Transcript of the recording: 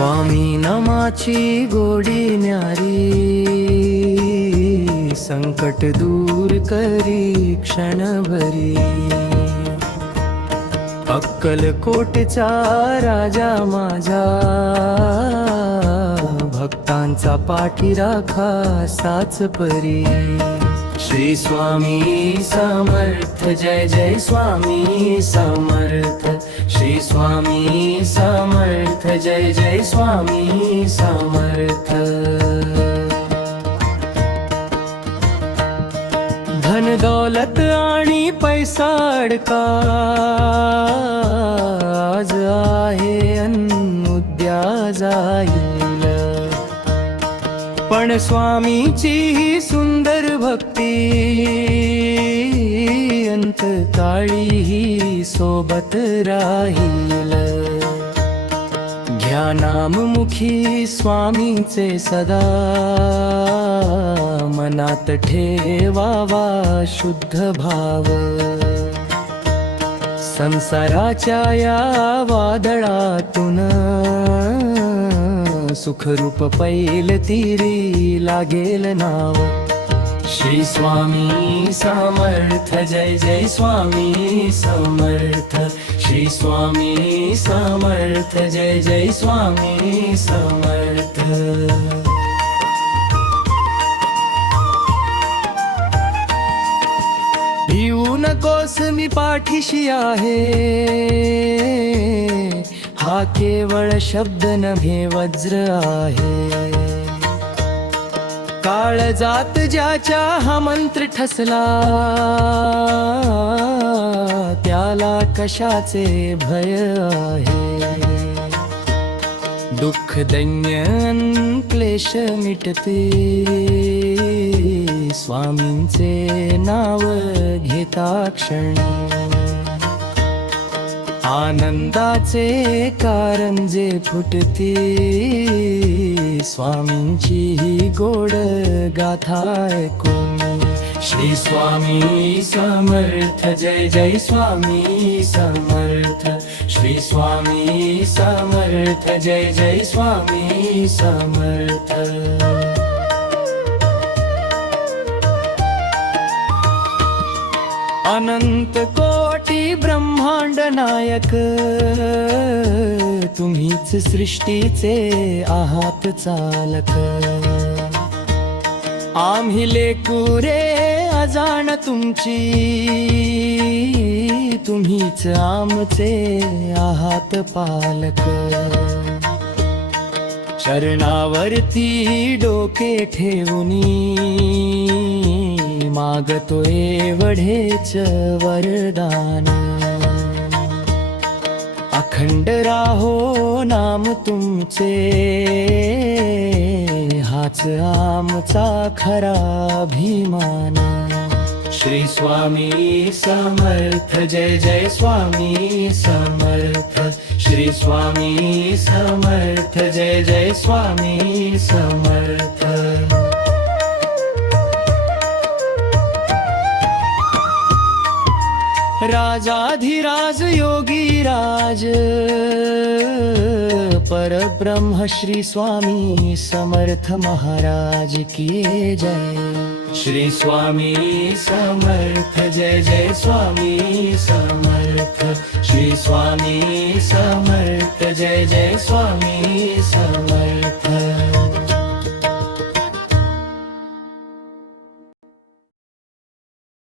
स्वामी नामाची गोडी न्यारी, संकट दूर करी क्षणभरी। अक्कलकोटचा राजा माझा, भक्तांचा पाठीराखा साच परी। श्री स्वामी समर्थ, जय जय स्वामी समर्थ। श्री स्वामी समर्थ, जय जय स्वामी समर्थ। धन दौलत आणि पैसा अडका, आज आहे अन उद्या जाईल। पण स्वामीची ही सुंदर भक्ती, अंतकाळी ही सोबत राहील। घ्या नाममुखी स्वामींचे सदा, मनात ठेवावा शुद्ध भाव। संसाराच्या या वादळातून, सुखरूप पैल तीरी लागेल नाव। श्री स्वामी समर्थ, जय जय स्वामी समर्थ। श्री स्वामी समर्थ, जय जय स्वामी समर्थ। भिवू नकोस मी पाठीशी आहे, हा केवळ शब्द नव्हे वज्र आहे। काळजात ज्याच्या हा मंत्र ठसला, त्याला कशाचे भय आहे। दुःख दैन्य क्लेश मिटते, स्वामींचे नाव घेता क्षणी। आनंदाचे कारंजे फुटते, स्वामींची ही गोड गाथा ऐकून। श्री स्वामी समर्थ, जय जय स्वामी समर्थ। श्री स्वामी समर्थ, जय जय स्वामी समर्थ। अनंत कोटी ब्रह्मांड नायक, तुम्हीच सृष्टीचे आहात चालक। आम्ही लेकुरे अजाण तुमची, तुम्हीच आमचे आहात पालक। चरणावरती डोके ठेवूनी, मागतो एवढेच वरदान। अखंड राहो नाम तुमचे, हाच आमचा खरा अभिमान। श्री स्वामी समर्थ, जय जय स्वामी समर्थ। श्री स्वामी समर्थ, जय जय स्वामी समर्थ। राजाधिराज योगी राज, परब्रह्म श्री स्वामी समर्थ महाराज की जय। श्री स्वामी समर्थ, जय जय स्वामी समर्थ। श्री स्वामी समर्थ, जय जय स्वामी समर्थ।